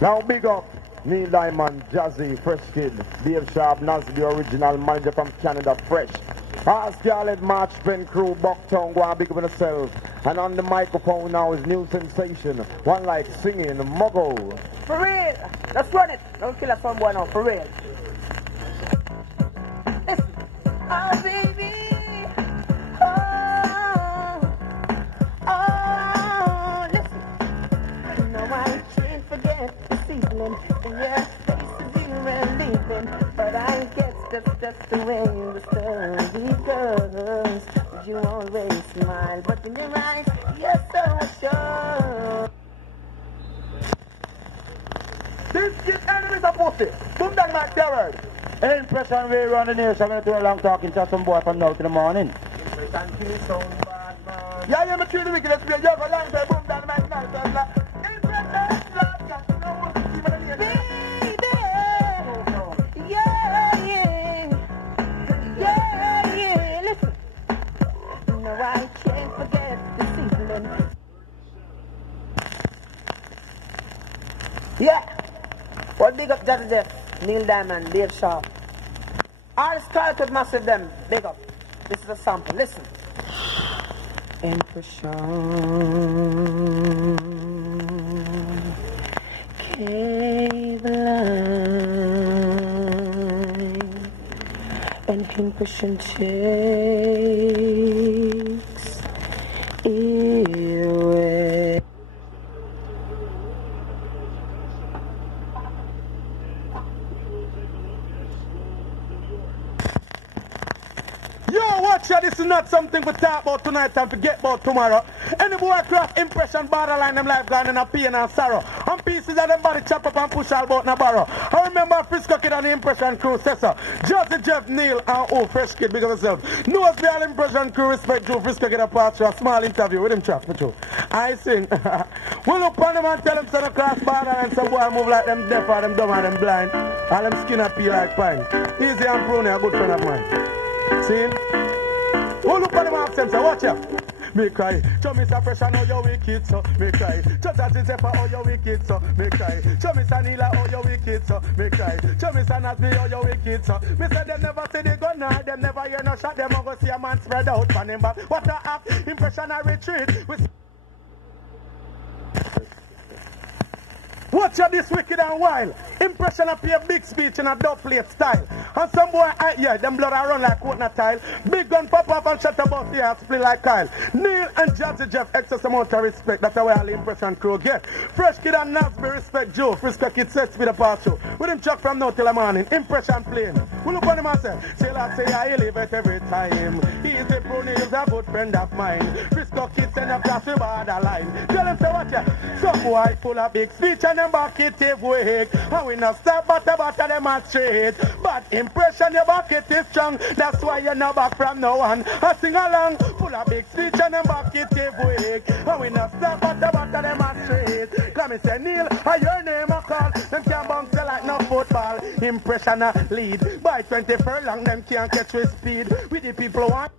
Now big up Neil Diamond, Jazzy, Fresh Kid, Dave Sharp, Nas, the original manager from Canada, Fresh. Scarlet March, Pen Crew, Bucktown, go and big up on yourself. And on the microphone now is new sensation. One like singing, Muggle. For real. Let's run it. Don't kill us from one now, for real. Listen. Oh, baby. Oh, listen. No, I can't forget this evening. Your face is you and leaving. But I guess that's the way the story goes. You always smile, but in your eyes, you're so sure. This is enemies of pussy. Boom down my terror. Impression way around the nation. I'm going to do a long talking to some boy from now to the morning. Yeah, you're mature the wicked. Let's be a joke. A long time. Boom down my terror. I can't forget this evening. Yeah. Well, big up Jazzy Jeff, Neil Diamond, Dave Sharp. All started massive them. Big up. This is a sample. Listen. Impression. Cave line. And impression takes away. Yo, watch ya, this is not something we talk about tonight and forget about tomorrow. Any boy cross impression borderline, them life gone in a pain and sorrow. And pieces of them body chop up and push all about in a barrow. I remember Frisco Kid and the Impression Crew, Cesar. Jazzy Jeff, Neil, and oh, Fresh Kid, big of yourself. Knows the all Impression Crew, respect you, Frisco Kid a part to a small interview with him chat for you. I sing. We look on them and tell them to cross borderline, some boy move like them deaf or them dumb or them blind. All them skin up here like pine. Easy and prune, a good friend of mine. See? Oh, look at them off them, so watch out. Me cry, show me some fresh and how you wicked, so me cry. Just as it's for how you wicked, so me cry. Show me some Nila how you wicked, so me cry. Show me some Nasby how you wicked, so me say them never see the gun, nah. Them never hear no shot, them go see a man spread out on him back. What a act, impression and retreat. Watch out this wicked and wild. Impression up here, big speech in a dub plate style. And some boy, yeah, them blood are run like coconut tile. Big gun pop up and shut about here and split like Kyle. Neil and Jazzy Jeff, excess amount of respect. That's how all the Impression Crew get. Fresh Kid and Nasby respect Joe. Frisco Kid sets with the part show. With him chuck from now till the morning. Impression playing. We look on him and say, till I say I elevate every time. He's a pro, he's a good friend of mine. Frisco Kid send up class with borderline. Tell him to watch ya. Some boy full of big speech and them back it if wake. And we not stop but them are straight. But impression your back it is strong. That's why you're not back from no one. I sing along, full of big speech and them back it if wake. And we not stop but them are straight. Come and say Neil, and your name I call. Them can't bounce like no football. Impression a lead. By 20 furlong them can't catch with speed. With the people want